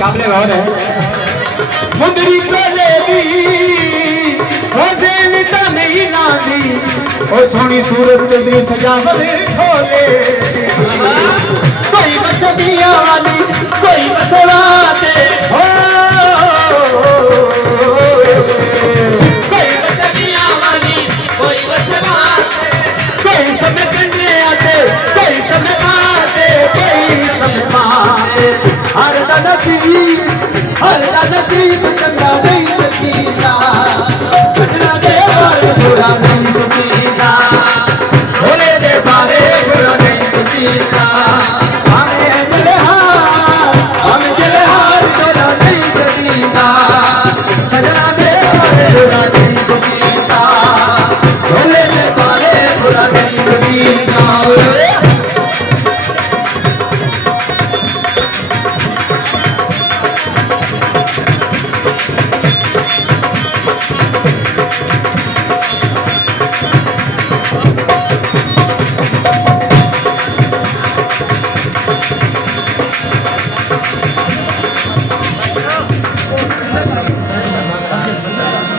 काबले और है मुंदरी तोले दी होसेन तमें नादी ओ सोनी सूरत चंद्री सजावले ठोले कोई मछलियां वाली कोई मसवाते हो कोई मछलियां वाली कोई मसवाते कोई समय करने आते कोई समय आते कोई समय आते हर दा नसीब चंगा नहीं लकीरा